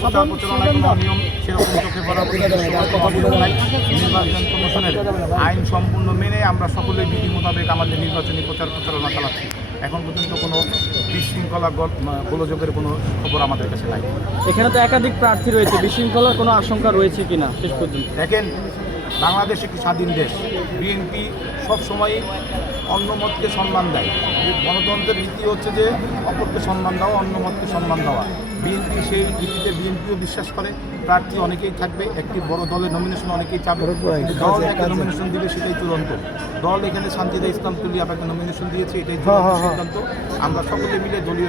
প্রচার প্রচারণায় কোনো নিয়ম সেরকম চোখে পড়া নির্বাচন কমিশনের আইন সম্পূর্ণ মেনে আমরা সকলে বিধি মোতাবেক আমাদের নির্বাচনী প্রচার প্রচারণা চালাচ্ছি। এখন পর্যন্ত কোনো বিশৃঙ্খলা গল- গোলযোগের কোনো খবর আমাদের কাছে নাই। এখানে তো একাধিক প্রার্থী রয়েছে। বিশৃঙ্খলার কোনো আশঙ্কা রয়েছে কিনা? শেষ পর্যন্ত। দেখেন বাংলাদেশ একটি স্বাধীন দেশ। বিএনপি সবসময়ই অন্য মতকে সম্মান দেয়। গণতন্ত্রের নীতি হচ্ছে যে অপরকে সম্মান দেওয়া অন্য মতকে সম্মান দেওয়া। বিএনপি সেই নীতিতে বিএনপিও বিশ্বাস করে প্রার্থী অনেকেই থাকবে একটি বড় দলের নমিনেশন অনেকেই কিন্তু দল একটা নমিনেশন দিবে সেটাই চূড়ান্ত। দল এখানে শান্তিদা ইসলাম তুলি আপনাকে নমিনেশন দিয়েছে এটাই সিদ্ধান্ত। আমরা সকলে মিলে দলীয়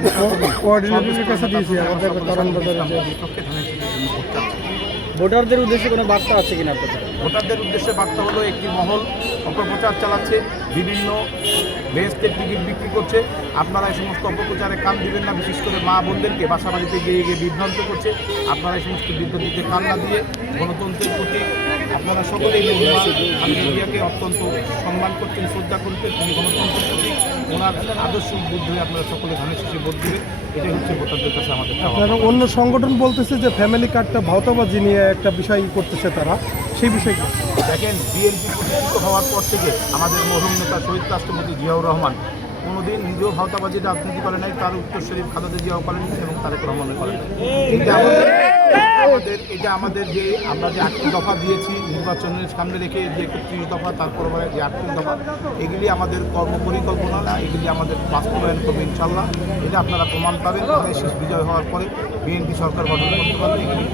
কোঅর্ডিনেটরের ভোটারদের উদ্দেশ্যে কোনো বার্তা আছে কিনা আপনাদের? ভোটারদের উদ্দেশ্যে বার্তা হলো, একটি মহল অপপ্রচার চালাচ্ছে, বিভিন্ন বেহেস্টের টিকিট বিক্রি করছে। আপনারা এই সমস্ত অপপ্রচারে কান দিবেন না, বিশেষ করে মা বোনদেরকে। বাসা বাড়িতে গিয়ে গিয়ে বিভ্রান্ত করছে। আপনারা এই সমস্ত বিভ্রান্তিতে কান না দিয়ে গণতন্ত্রের প্রতি আপনারা সকলেই মিডিয়াকে অত্যন্ত সম্মান করছেন, শ্রদ্ধা করছেন। তিনি গণতন্ত্রের ওনার আদর্শ উদ্বুদ্ধ হয়ে আপনারা সকলে ধানের শেষে ভোট দেবে এটাই হচ্ছে ভোটারদের কাছে আমাদের আপনারা অন্য সংগঠন বলতেছে যে ফ্যামিলি কার্ডটা ভাওতাবাজি নিয়ে একটা বিষয় করতেছে তারা সেই বিষয়ে দেখেন বিএনপি প্রতিষ্ঠিত হওয়ার পর থেকে আমাদের মরহুম নেতা শহীদ রাষ্ট্রপতি জিয়াউর রহমান কোনোদিন নিজেও ভাওতাবাজি রাজনীতি করে নাই তার উত্তর শরীফ খালেদা জিয়াও করেন এবং তারেক রহমানও করেন এটা আমাদের এটা আমাদের যে আমরা যে আটটি দফা দিয়েছি নির্বাচনের সামনে রেখে যে একত্রিশ দফা তারপর আবার যে আটটি দফা এগুলি আমাদের কর্ম পরিকল্পনা না এগুলি আমাদের বাস্তবায়ন করবে ইনশাল্লাহ এটা আপনারা প্রমাণ পাবেন শেষ বিজয় হওয়ার পরে বিএনপি সরকার গঠন করতে পারবে এগুলি